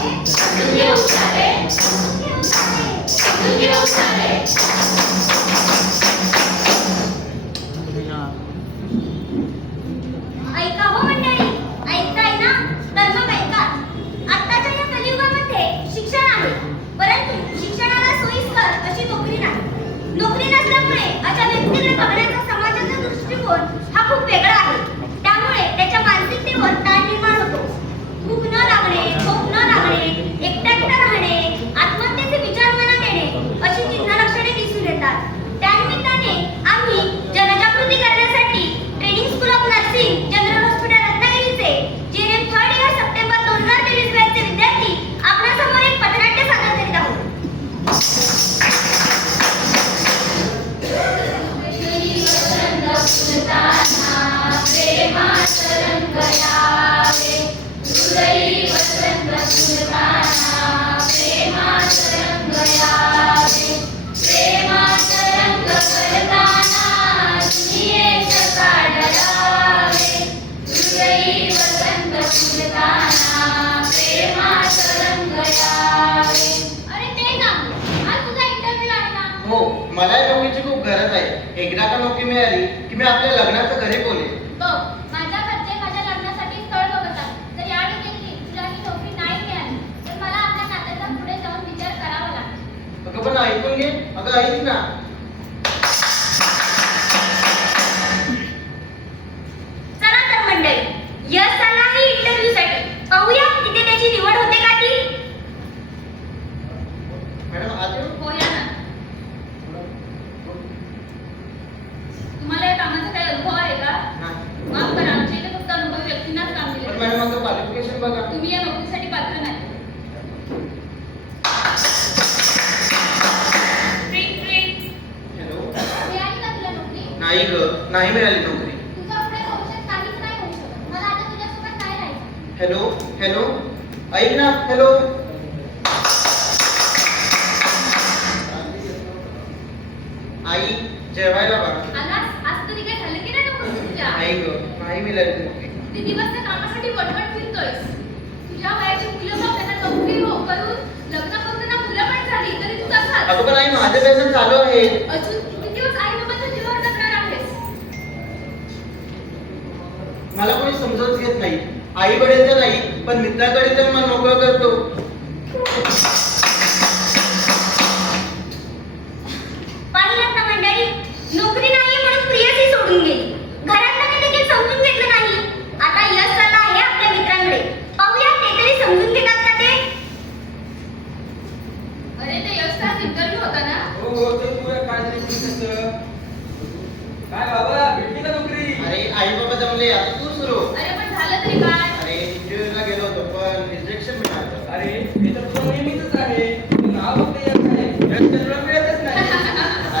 ऐका हो मंडळी, ऐकताय ना? तर मग ऐका. आत्ताच्या या कलियुगामध्ये शिक्षण आहे, परंतु शिक्षणाला सोयीस्कर अशी नोकरी नाही. नोकरी नसल्यामुळे अशा व्यक्तीकडे बघण्याचा समाजाचा दृष्टिकोन हा खूप वेगळा आहे. त्यामुळे त्याच्या मानसिकतेवर ताण निर्माण होतो. भूक न लागणे, झोप न लागणे, एकटा राहणे, आत्महत्येचे विचार मनात येणे अशी चिन्ह लक्षणे दिसून येतात. त्यानिमित्ताने आम्ही जनजागृती करण्यासाठी training school of nursing general hospital रत्नागिरीचे JNM थर्ड इयर सप्टेंबर 2023 बॅचचे विद्यार्थी आपल्यासमोर एक पथनाट्य सादर करीत आहोत. हो, मला या नोकरीची खूप गरज आहे. एकदा का नोकरी मिळाली की मी आपल्या लग्नाचं घरी बोलेन. बघ, माझ्या घरचे माझ्या लग्नासाठी स्थळ बघतात. जर यावेळी देखील तुला ही नोकरी नाही मिळाली तर मला आपल्या नात्याचा पुढे जाऊन विचार करावा लागेल. अगं पण ऐकून घे. अगं ऐक ना. चला तर मंडळी, यश आला आहे इंटरव्ह्यूसाठी. पाहूया तिथे त्याची निवड होते का ती. मॅडम आज येऊ? हो या ना. तुम्हाला या कामाचा काही अनुभव आहे का? नाही. माफ करा, आमच्या इथे फक्त अनुभवी व्यक्तींनाच काम दिले पण जाते. मॅडम माझं क्वालिफिकेशन बघा. तुम्ही या नोकरीसाठी पात्र नाही. Trick trick. हॅलो. मिळाली का तुला नोकरी? नाही ग, नाही मिळाली नोकरी. तुझ्या पुढे भविष्यात काहीच नाही होऊ शकत. मला आता तुझ्यासोबत काय राहायचं? हॅलो हॅलो, ऐक ना. हॅलो. आई जेवायला बघा. आलास? आज तरी काय झालं की नाही नोकरी तुझ्या? नाही ग, नाही मिळाली नोकरी. किती दिवस त्या कामासाठी वटवट फिरतोयस? तुझ्या वयाची मुलं मग त्यांना नोकरी हो करून लग्न करून त्यांना मुलं पण झाली तरी तू तसाच. अगं पण आई माझे प्रयत्न चालू आहेत. अजून किती दिवस आई बाबाच्या जीवावर जगणार आहेस? मला कोणी समजून घेत नाही. आई वडील तर नाही, पण मित्राकडे तर मला मोकळं करतो. पाहिलं ना मंडळी, नोकरी नाही म्हणून प्रियसी सोडून गेली. घरातल्यांनी देखील समजून घेतलं नाही. आता यश आला आहे आपल्या मित्रांकडे. पाहूया ते तरी समजून घेतात का ते. अरे ते यशचा इंटरव्ह्यू होता ना? हो ते पुढे काय तरी तसं. काय बाबा भेटली का नोकरी? अरे आई बाबा जमले, आता तू सुरू. अरे पण झालं तरी काय? अरे इंटरव्ह्यूला गेलो होतो पण रिजेक्शन मिळालं. अरे मी तर तुला नेहमीच आहे. नाव फक्त येत आहे. रस्ते तुला मिळतच नाही.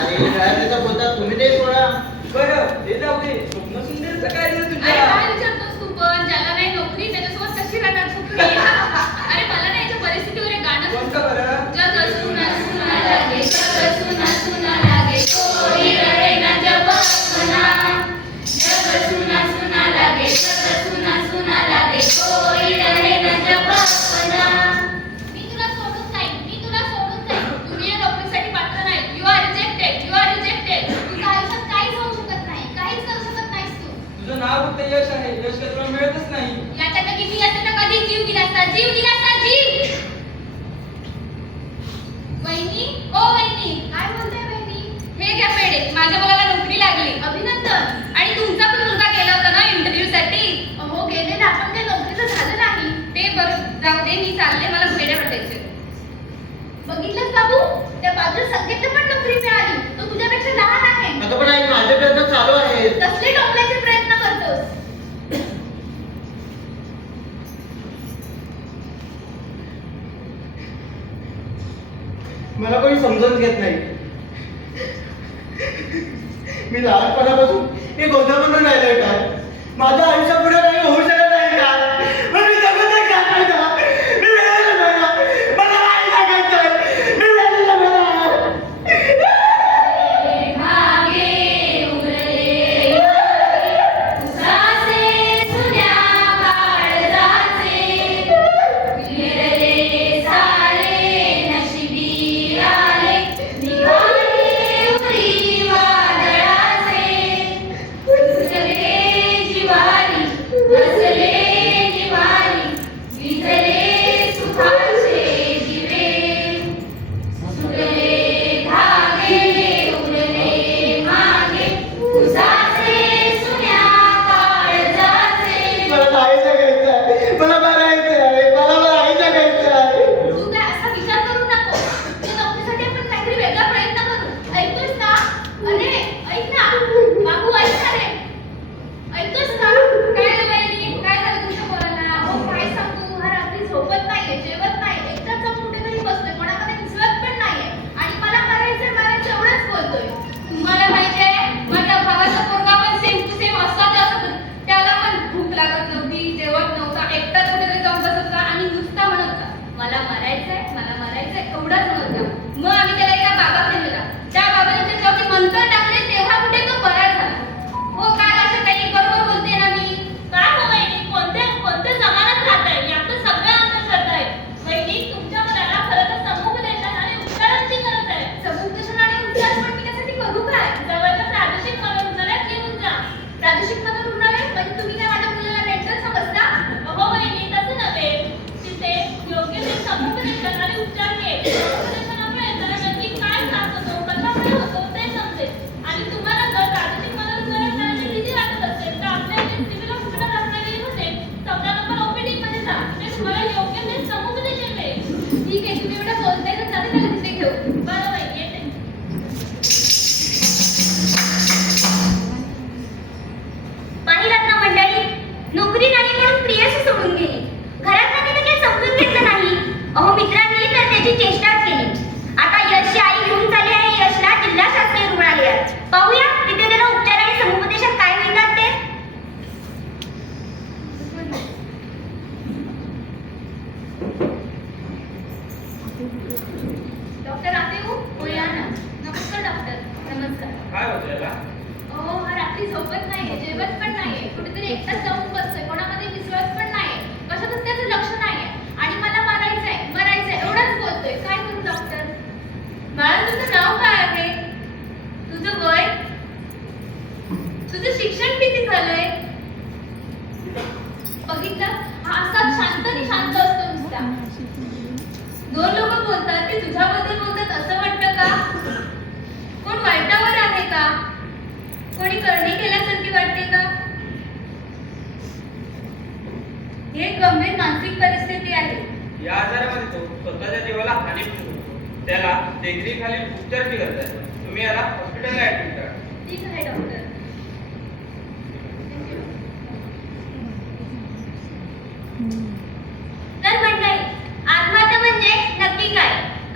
अरे घरातले तर बोलतात तुम्ही ते सोडा. बरं ते जाऊ दे. स्वप्न सुंदरचं काय झालं अरे तुझ्या? काय विचारतोस तू पण? ज्याला नाही नोकरी त्याच्यासोबत कशी राहणार सुखी? अरे मला नाही याच्या परिस्थितीवर एक गाणं कोणतं बरं? जग सुना सुना लागे, जग सुना सुना लागे, कोई रहे ना जब अपना. जग सुना सुना लागे, जग सुना सुना लागे, कोई रहे ना जब अपना. मी तुला सोडून जाईन, मी तुला सोडून जाईन. तुम्ही या नोकरीसाठी पात्र नाही. You are rejected, you are rejected. तुझ्या आयुष्यात काहीच होऊ शकत नाही, काहीच करू शकत नाहीस तू. तुझं नाव फक्त यश आहे. यश काय तुला मिळतच नाही. याच्यात किती असते तर कधी जीव दिला असता, जीव दिला असता, जीव. वहिनी, ओ वहिनी, काय बोलताय वहिनी? हे घ्या पेढे, माझ्या मुलाला नोकरी लागली. अभिनंदन. आणि तुमचा पण मुलगा गेला होता ना इंटरव्ह्यू साठी? हो गेलेला, पण ते नोकरीचं झालं नाही. ते बरं जाऊ दे, मी चालले, मला पेढे वाटायचे. बघितलंस बाबू, त्या बाजूला संकेतला पण नोकरी मिळाली. तो तुझ्यापेक्षा लहान आहे. अगं पण आई माझे प्रयत्न चालू आहेत. कसले टोपल्याचे प्रयत्न करतोस? मला कोणी समजून घेत नाही. मी लहानपणापासून मी गोंधळ म्हणून राहिलोय काय. माझ्या आयुष्यापुढे काही होऊ शकत नाही का. पण मी जगत नाही का करायचा. मी वेळेला बघा. मला नाही जगायचंय. मी वेळेला बघा. भागे उरले सासे सुन्या काळजाचे, फिरले ठीक आहे, तुम्ही एवढं बोलताय तर चालेल मला तिथे घेऊ. बरं बाई, येते. पाहिलात ना मंडळी, नोकरी नाही म्हणून प्रियसी सोडून गेली. घरात तिने काही समजून घेतलं नाही. अहो मित्रांनी तर त्याची चेष्टाच केली. आता यशची आई घेऊन चालली आहे यशला जिल्हा शासकीय रुग्णालयात. पाहूया तिथे त्याला उपचार आणि समुपदेशन काय मिळतात ते. डॉक्टर आते हो या ना. नमस्कार डॉक्टर. नमस्कार. काय होतं याला? अहो हा रात्री झोपत नाहीये, जेवत पण नाहीये, कुठेतरी एकटाच जाऊन बसतोय, कोणामध्ये मिसळत पण नाहीये, कशातच त्याचं लक्ष नाहीये आणि मला मरायचंय एवढंच बोलतोय. काय करू डॉक्टर? बाळा तुझं नाव काय आहे? तुझं वय? तुझं शिक्षण किती झालंय? बघितलं, हा असा शांत असतो नुसता. दोन लोक बोलतात ते तुझ्याबद्दल बोलतात असं वाटतं का? कोण वाईटावर आहे का? कोणी करणी केल्यासारखी वाटते का? ही एक गंभीर मानसिक परिस्थिती आहे. या आजारामध्ये तो स्वतःच्या जीवाला हानी पोहोचवतो. त्याला देखरेखीखालील उपचार बिघडत आहे. तुम्ही याला हॉस्पिटलला ऍडमिट करा. ठीक आहे डॉक्टर. तर मंडळी, आत्महत्या म्हणजे नक्की काय?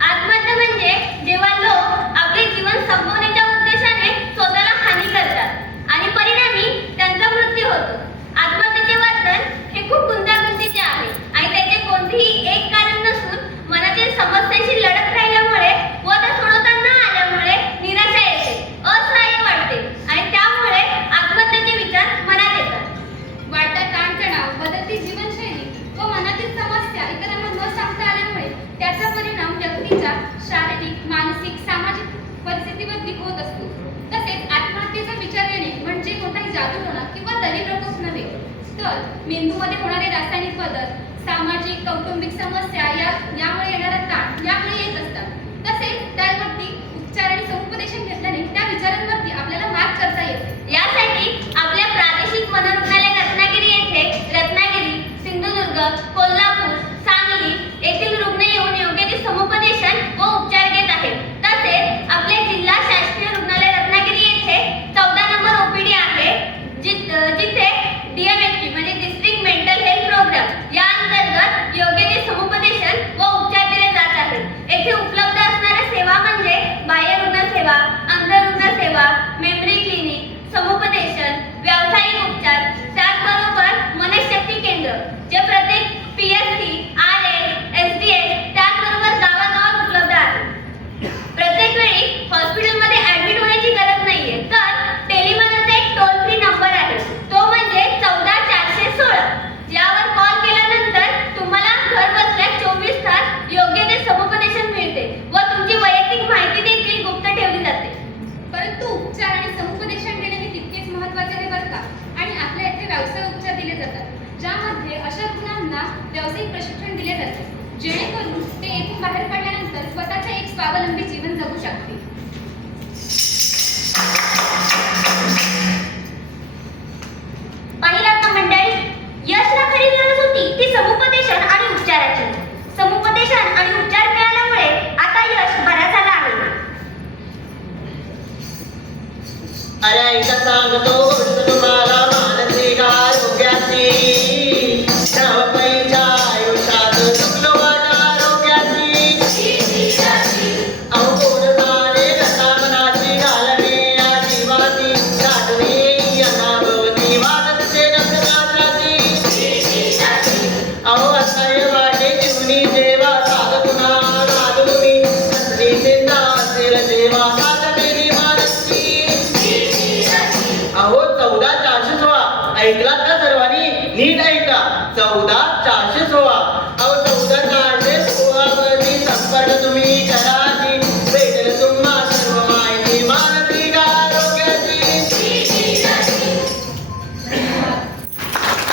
आत्महत्या म्हणजे जेव्हा लोक आपले जीवन संपवण्याच्या उद्देशाने स्वतःला हानी करतात आणि परिणामी त्यांचा मृत्यू होतो. आत्महत्येचे वर्तन हे खूप गुंतागुंतीचे आहे आणि त्याचे कोणतेही एक कारण नसून मनातील समस्यांशी लढत राहिल्यामुळे व त्या सोडवता न आल्यामुळे निराशा येते, असहाय्य वाटते आणि त्यामुळे आत्महत्येचे विचार मनात येतात. वाढता ताणतणाव, बदलती जीवनशैली व मनातील समस्या इतरांना न सांगता आल्यामुळे त्याचा परिणाम व्यक्तीच्या शारीरिक, मानसिक, सामाजिक परिस्थितीवर होत असतो. तसेच आत्महत्येचा विचार येणे म्हणजे कोणताही जादूटोणा किंवा दलित नव्हे, तर मेंदूमध्ये होणारे रासायनिक बदल, सामाजिक कौटुंबिक समस्या यामुळे येणारा ताण यामुळे येत असतात. तसेच त्यावरती उपचार आणि समुपदेशन घेतल्याने त्या विचारांवरती आपल्याला मात करता येते. यासाठी आपल्या प्रादेशिक मनोरुग्णालय रत्नागिरी, सिंधुदुर्ग, कोल्हापूर, सांगली येथील रुग्ण येऊन योग्य ते समुपदेशन व उपचार घेत आहेत. तसेच आपले जिल्हा शासकीय रुग्णालय रत्नागिरी येथे 14 नंबर ओपीडी आहे, जिथे DMHP म्हणजे डिस्ट्रिक्ट मेंटल हेल्थ प्रोग्राम या अंतर्गत योग्य ते समुपदेशन व उपचार दिले जात आहेत. येथे उपलब्ध असणाऱ्या सेवा म्हणजे बाह्य रुग्ण सेवा, अंतरुग्ण सेवा, मेमरी क्लिनिक, समुपदेशन, व्यावसायिक उपचार, त्याचबरोबर मनशक्ती केंद्र जे प्रत्येक PSC, RA, SDH त्याचबरोबर गावागावात उपलब्ध आहे. प्रत्येक वेळी हॉस्पिटलमध्ये ऍडमिट होण्याची गरज नाहीये, तर टेलिमनाचा एक टोल फ्री नंबर आहे, तो म्हणजे 14 416. यावर कॉल केल्यानंतर तुम्हाला घर बसल्या 24 तास योग्य ते समुपदेशन मिळते व तुमची वैयक्तिक माहिती देखील गुप्त ठेवली जाते. परंतु उपचार आणि समुपदेशन देणे हे तितकेच महत्त्वाचे आहे बरं का. आणि आपल्या इथे व्यावसायिक उपचार दिले जातात, ज्यामध्ये अशा रुग्णांना व्यावसायिक प्रशिक्षण दिले जाते, जेणेकरून ते येथून बाहेर पडल्यानंतर स्वतःचे एक स्वावलंबी जीवन जगू शकतील. पाहिलात ना मंडळी, यशला खरी गरज होती ती समुपदेशन आणि उपचाराची. समुपदेशन आणि उपचार मिळाल्यामुळे आता यश बरा झाला आहे. अरे इथं सांगतो गोष्ट तुम्हाला मानसिक आरोग्याची, धावपळीच्या आयुष्यात चुकलो वाटा आरोग्याची. अहो कोण जाणे कसा मनाची घालणे या जीवाची, साठणे या नाभवती वादते रक्तदासाची. अहो असह्य वाटे जीवनी जेव्हा साध पुन्हा घालूनी, कसली चिंता असेल जेव्हा साध